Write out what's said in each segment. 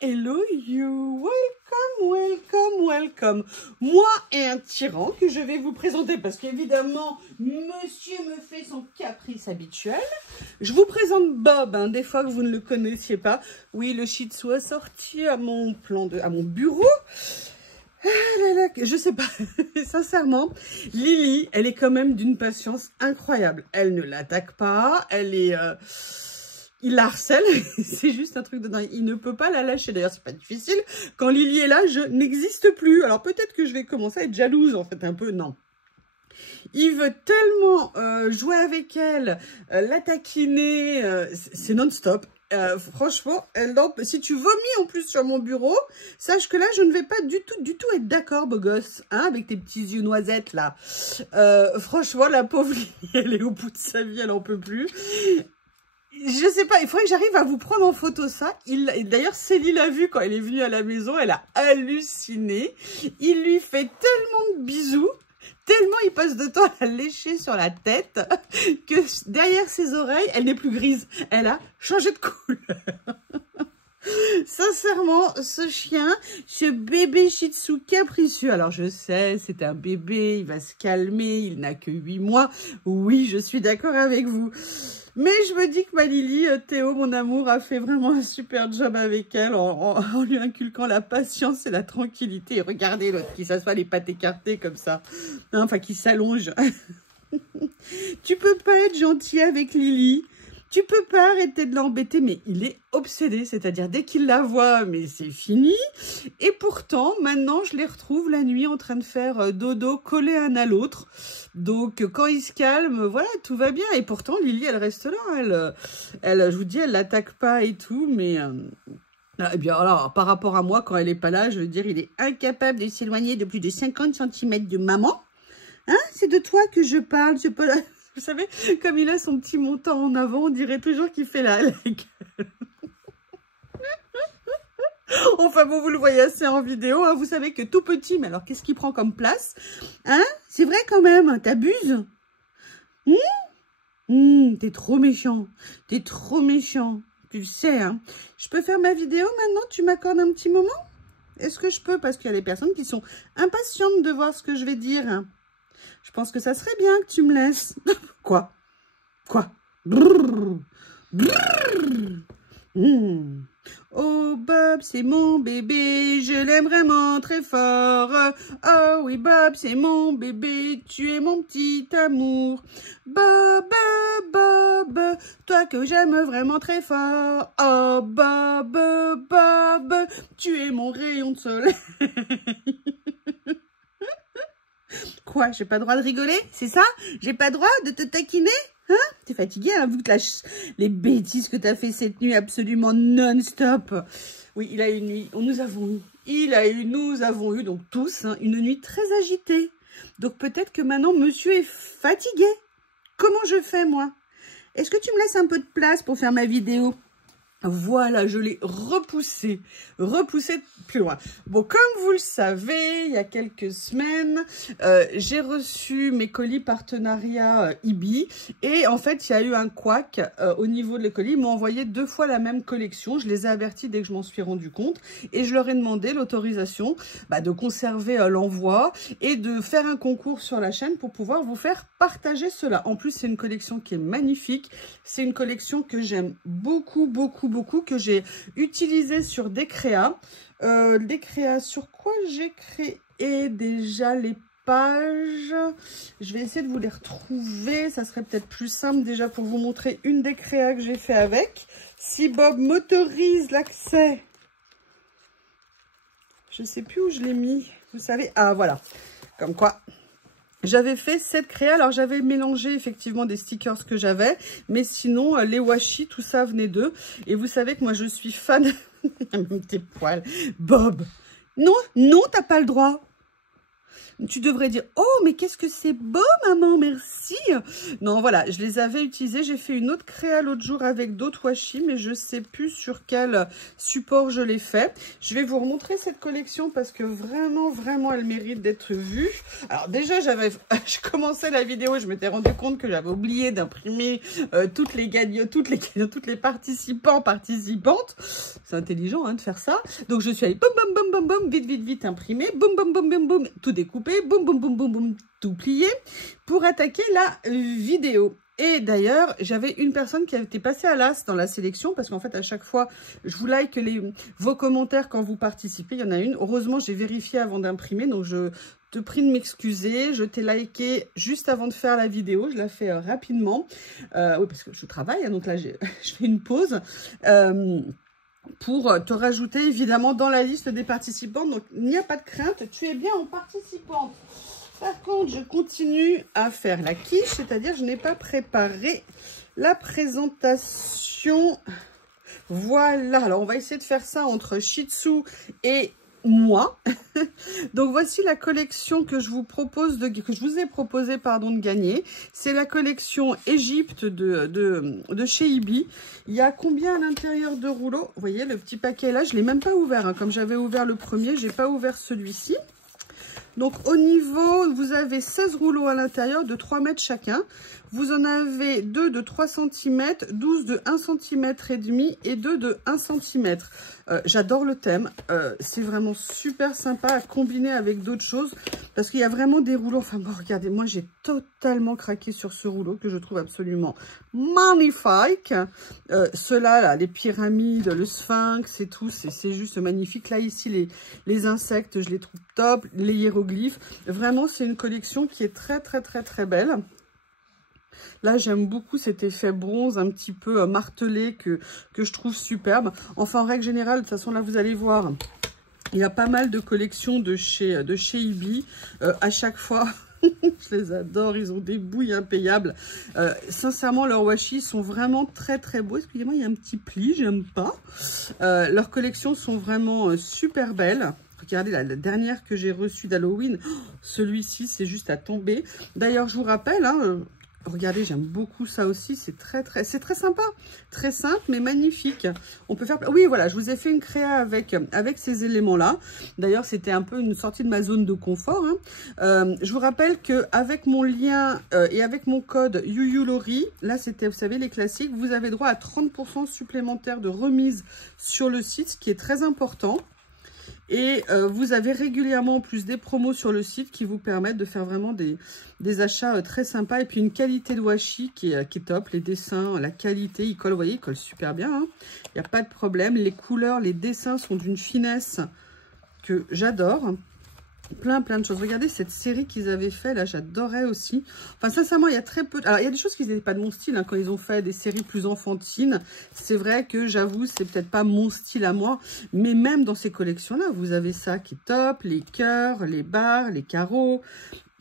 Hello you, welcome, welcome, welcome. Moi et un tyran que je vais vous présenter parce qu'évidemment, monsieur me fait son caprice habituel. Je vous présente Bob, hein, des fois que vous ne le connaissiez pas. Oui, le Shih Tzu a sorti à mon bureau. Ah là là, je sais pas, sincèrement, Lily, elle est quand même d'une patience incroyable. Elle ne l'attaque pas, elle est... il la harcèle, c'est juste un truc de dingue. Il ne peut pas la lâcher. D'ailleurs, c'est pas difficile. Quand Lily est là, je n'existe plus. Alors peut-être que je vais commencer à être jalouse, en fait, un peu. Non. Il veut tellement jouer avec elle, la taquiner. C'est non-stop. Franchement, si tu vomis en plus sur mon bureau, sache que là, je ne vais pas du tout être d'accord, beau gosse, hein, avec tes petits yeux noisettes, là. Franchement, la pauvre Lily, elle est au bout de sa vie, elle en peut plus. Je sais pas, il faudrait que j'arrive à vous prendre en photo ça. D'ailleurs, Célie l'a vu quand elle est venue à la maison, elle a halluciné. Il lui fait tellement de bisous, tellement il passe de temps à lécher sur la tête, que derrière ses oreilles, elle n'est plus grise. Elle a changé de couleur. Sincèrement, ce chien, ce bébé Shih Tzu capricieux, alors je sais, c'est un bébé, il va se calmer, il n'a que 8 mois. Oui, je suis d'accord avec vous. Mais je me dis que ma Lily, Théo, mon amour, a fait vraiment un super job avec elle en lui inculquant la patience et la tranquillité. Et regardez l'autre qui s'assoit les pattes écartées comme ça, hein, enfin qui s'allonge. Tu peux pas être gentil avec Lily. Tu peux pas arrêter de l'embêter, mais il est obsédé, c'est-à-dire dès qu'il la voit, mais c'est fini. Et pourtant, maintenant, je les retrouve la nuit en train de faire dodo collés un à l'autre. Donc, quand il se calme, voilà, tout va bien. Et pourtant, Lily, elle reste là. Je vous dis, elle l'attaque pas et tout, mais... Eh bien, alors, par rapport à moi, quand elle est pas là, je veux dire, il est incapable de s'éloigner de plus de 50 cm de maman. Hein? C'est de toi que je parle, c'est pas là... Vous savez, comme il a son petit montant en avant, on dirait toujours qu'il fait la gueule. Enfin bon, vous le voyez assez en vidéo, hein, vous savez que tout petit, mais alors qu'est-ce qu'il prend comme place? Hein? C'est vrai quand même, t'abuses? T'es trop méchant, t'es trop méchant, tu le sais, hein. Je peux faire ma vidéo maintenant? Tu m'accordes un petit moment? Est-ce que je peux? Parce qu'il y a des personnes qui sont impatientes de voir ce que je vais dire. Je pense que ça serait bien que tu me laisses. Quoi? Quoi? Brrr, brrr. Oh Bob, c'est mon bébé, je l'aime vraiment très fort. Oh oui Bob, c'est mon bébé, tu es mon petit amour. Bob, Bob, toi que j'aime vraiment très fort. Oh Bob, Bob, tu es mon rayon de soleil. Quoi, j'ai pas le droit de rigoler? C'est ça? J'ai pas le droit de te taquiner? Hein? T'es fatiguée, hein, vu que les bêtises que t'as fait cette nuit absolument non-stop. Oui, il a eu une nuit, nous avons eu, donc tous, hein, une nuit très agitée. Donc peut-être que maintenant, monsieur est fatigué. Comment je fais, moi? Est-ce que tu me laisses un peu de place pour faire ma vidéo? Voilà, je l'ai repoussé plus loin. Bon, comme vous le savez, il y a quelques semaines, j'ai reçu mes colis partenariat Ibi et en fait, il y a eu un couac au niveau de les colis. Ils m'ont envoyé 2 fois la même collection. Je les ai avertis dès que je m'en suis rendu compte et je leur ai demandé l'autorisation de conserver l'envoi et de faire un concours sur la chaîne pour pouvoir vous faire partager cela. En plus, c'est une collection qui est magnifique. C'est une collection que j'aime beaucoup, que j'ai utilisé sur des créas. Sur quoi j'ai créé déjà les pages? Je vais essayer de vous les retrouver. Ça serait peut-être plus simple déjà pour vous montrer une des créas que j'ai fait avec. Si Bob m'autorise l'accès. Je ne sais plus où je l'ai mis. Vous savez, ah voilà. Comme quoi... J'avais fait cette créa, alors j'avais mélangé effectivement des stickers que j'avais, mais sinon les washi, tout ça venait d'eux. Et vous savez que moi je suis fan, même tes poils, Bob. Non, non, t'as pas le droit. Tu devrais dire, oh, mais qu'est-ce que c'est beau, maman, merci. Non, voilà, je les avais utilisés. J'ai fait une autre créa l'autre jour avec d'autres washi, mais je sais plus sur quel support je l'ai fait. Je vais vous remontrer cette collection parce que vraiment, vraiment, elle mérite d'être vue. Alors déjà, je commençais la vidéo, je m'étais rendu compte que j'avais oublié d'imprimer toutes les participantes. C'est intelligent hein, de faire ça. Donc je suis allée boum, boum, boum, boum, boum, vite, vite, vite imprimer, boum, boum, boum, boum, boum, tout découpé, boum, boum, boum, boum, boum, tout plié pour attaquer la vidéo. Et d'ailleurs, j'avais une personne qui avait été passée à l'as dans la sélection parce qu'en fait, à chaque fois, je vous like vos commentaires quand vous participez. Il y en a une. Heureusement, j'ai vérifié avant d'imprimer. Donc, je te prie de m'excuser. Je t'ai liké juste avant de faire la vidéo. Je la fais rapidement. Oui, parce que je travaille. Hein, donc là, je fais une pause. Pour te rajouter évidemment dans la liste des participants. Donc, il n'y a pas de crainte. Tu es bien en participante. Par contre, je continue à faire la quiche, c'est-à-dire je n'ai pas préparé la présentation. Voilà, alors on va essayer de faire ça entre Shih Tzu et moi. Donc voici la collection que je vous propose que je vous ai proposé de gagner. C'est la collection Égypte de chez Ibi. Il y a combien à l'intérieur de rouleaux? Vous voyez le petit paquet là, je ne l'ai même pas ouvert. Hein. Comme j'avais ouvert le premier, je n'ai pas ouvert celui-ci. Donc, au niveau, vous avez 16 rouleaux à l'intérieur de 3 mètres chacun. Vous en avez 2 de 3 cm, 12 de 1 cm et demi et 2 de 1 cm. J'adore le thème. C'est vraiment super sympa à combiner avec d'autres choses parce qu'il y a vraiment des rouleaux. Enfin, bon, regardez, moi, j'ai totalement craqué sur ce rouleau que je trouve absolument magnifique. Ceux-là, là, les pyramides, le sphinx et tout, c'est juste magnifique. Là, ici, les insectes, je les trouve top. Les hiéroglyphes. Vraiment, c'est une collection qui est très, très, très, très belle. Là, j'aime beaucoup cet effet bronze un petit peu martelé que je trouve superbe. Enfin, en règle générale, de toute façon, là, vous allez voir, il y a pas mal de collections de chez Ibi. À chaque fois, je les adore, ils ont des bouilles impayables. Sincèrement, leurs washi sont vraiment très, très beaux. Excusez-moi, il y a un petit pli, j'aime pas. Leurs collections sont vraiment super belles. Regardez la dernière que j'ai reçue d'Halloween. Oh, celui-ci, c'est juste à tomber. D'ailleurs, je vous rappelle, hein, regardez, j'aime beaucoup ça aussi. C'est très sympa. Très simple, mais magnifique. On peut faire... Oui, voilà, je vous ai fait une créa avec ces éléments-là. D'ailleurs, c'était un peu une sortie de ma zone de confort. Hein. Je vous rappelle qu'avec mon lien et avec mon code YuYuLori, là, c'était, vous savez, les classiques, vous avez droit à 30% supplémentaire de remise sur le site, ce qui est très important. Et vous avez régulièrement en plus des promos sur le site qui vous permettent de faire vraiment des achats très sympas. Et puis une qualité de washi qui est top. Les dessins, la qualité, ils collent, vous voyez, ils collent super bien. Hein. Il n'y a pas de problème. Les couleurs, les dessins sont d'une finesse que j'adore. Plein de choses. Regardez cette série qu'ils avaient fait, là, j'adorais aussi. Enfin, sincèrement, il y a très peu... Alors, il y a des choses qui n'étaient pas de mon style, hein, quand ils ont fait des séries plus enfantines. C'est vrai que, j'avoue, c'est peut-être pas mon style à moi. Mais même dans ces collections-là, vous avez ça qui est top. Les cœurs, les barres, les carreaux.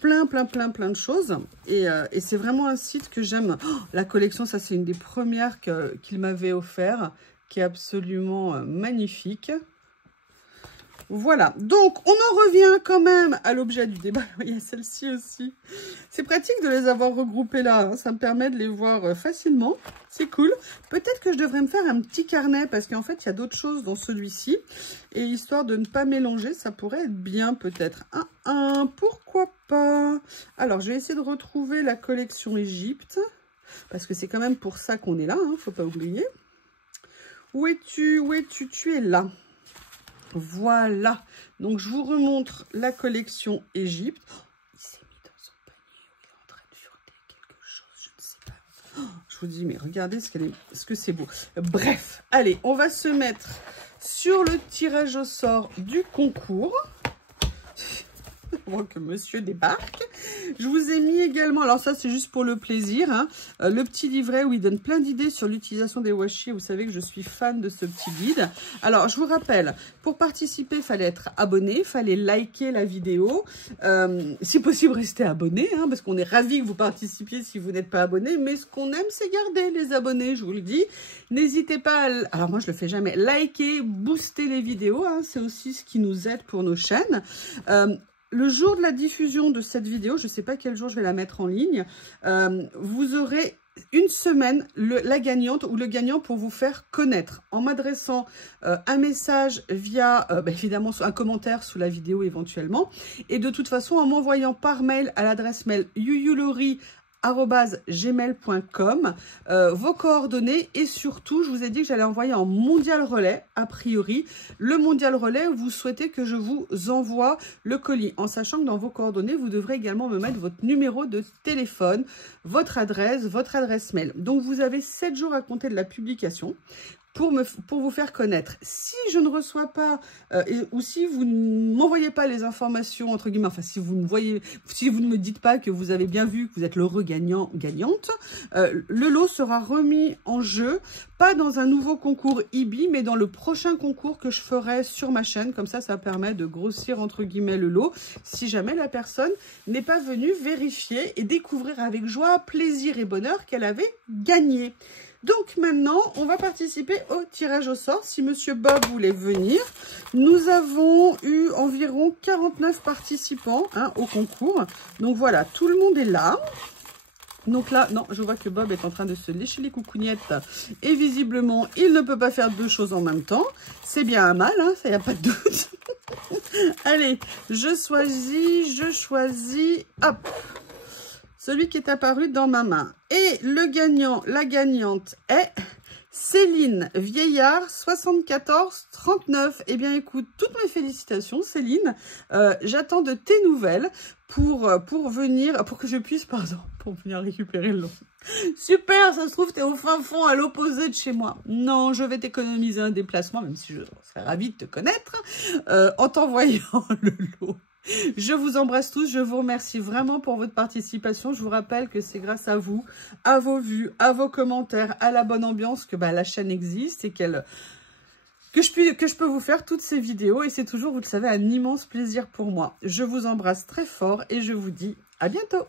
Plein de choses. Et c'est vraiment un site que j'aime. Oh, la collection, ça, c'est une des premières qu'il m'avait offert, qui est absolument magnifique. Voilà, donc on en revient quand même à l'objet du débat. Il y a celle-ci aussi. C'est pratique de les avoir regroupées là, hein. Ça me permet de les voir facilement. C'est cool. Peut-être que je devrais me faire un petit carnet parce qu'en fait, il y a d'autres choses dans celui-ci. Et histoire de ne pas mélanger, ça pourrait être bien peut-être. Pourquoi pas? Alors, je vais essayer de retrouver la collection Égypte parce que c'est quand même pour ça qu'on est là, hein, faut pas oublier. Où es-tu? Tu es là. Voilà, donc je vous remontre la collection Égypte. Oh, il s'est mis dans son panier où il est en train de furter quelque chose, je ne sais pas. Oh, je vous dis, mais regardez ce que c'est beau. Bref, allez, on va se mettre sur le tirage au sort du concours. Avant que monsieur débarque. Je vous ai mis également, alors ça c'est juste pour le plaisir, hein, le petit livret où il donne plein d'idées sur l'utilisation des washi. Vous savez que je suis fan de ce petit guide. Alors je vous rappelle, pour participer, il fallait être abonné, il fallait liker la vidéo. Si possible, rester abonné, hein, parce qu'on est ravis que vous participiez si vous n'êtes pas abonné. Mais ce qu'on aime, c'est garder les abonnés, je vous le dis. N'hésitez pas à... Alors moi je le fais jamais. Liker, booster les vidéos, hein, c'est aussi ce qui nous aide pour nos chaînes. le jour de la diffusion de cette vidéo, je ne sais pas quel jour je vais la mettre en ligne, vous aurez une semaine la gagnante ou le gagnant pour vous faire connaître en m'adressant un message via évidemment un commentaire sous la vidéo éventuellement, et de toute façon en m'envoyant par mail à l'adresse mail youyoulory@gmail.com vos coordonnées, et surtout je vous ai dit que j'allais envoyer en mondial relais a priori. Le mondial relais, vous souhaitez que je vous envoie le colis, en sachant que dans vos coordonnées vous devrez également me mettre votre numéro de téléphone, votre adresse mail. Donc vous avez 7 jours à compter de la publication pour vous faire connaître. Si je ne reçois pas, ou si vous ne m'envoyez pas les informations, entre guillemets, enfin si vous ne me dites pas que vous avez bien vu que vous êtes l'heureux gagnante, le lot sera remis en jeu, pas dans un nouveau concours IBI, mais dans le prochain concours que je ferai sur ma chaîne. Comme ça, ça permet de grossir, entre guillemets, le lot, si jamais la personne n'est pas venue vérifier et découvrir avec joie, plaisir et bonheur qu'elle avait gagné. Donc maintenant, on va participer au tirage au sort. Si Monsieur Bob voulait venir, nous avons eu environ 49 participants au concours. Donc voilà, tout le monde est là. Donc là, non, je vois que Bob est en train de se lécher les coucougnettes. Et visiblement, il ne peut pas faire deux choses en même temps. C'est bien un mal, hein, ça, il n'y a pas de doute. Allez, je choisis, hop, celui qui est apparu dans ma main. Et le gagnant, la gagnante est Céline Vieillard, 74 39. Eh bien, écoute, toutes mes félicitations, Céline. J'attends de tes nouvelles pour que je puisse, pour venir récupérer le lot. Super, ça se trouve, tu es au fin fond, à l'opposé de chez moi. Non, je vais t'économiser un déplacement, même si je serais ravie de te connaître, en t'envoyant le lot. Je vous embrasse tous, je vous remercie vraiment pour votre participation. Je vous rappelle que c'est grâce à vous, à vos vues, à vos commentaires, à la bonne ambiance que la chaîne existe et que je peux vous faire toutes ces vidéos. Et c'est toujours, vous le savez, un immense plaisir pour moi. Je vous embrasse très fort et je vous dis à bientôt.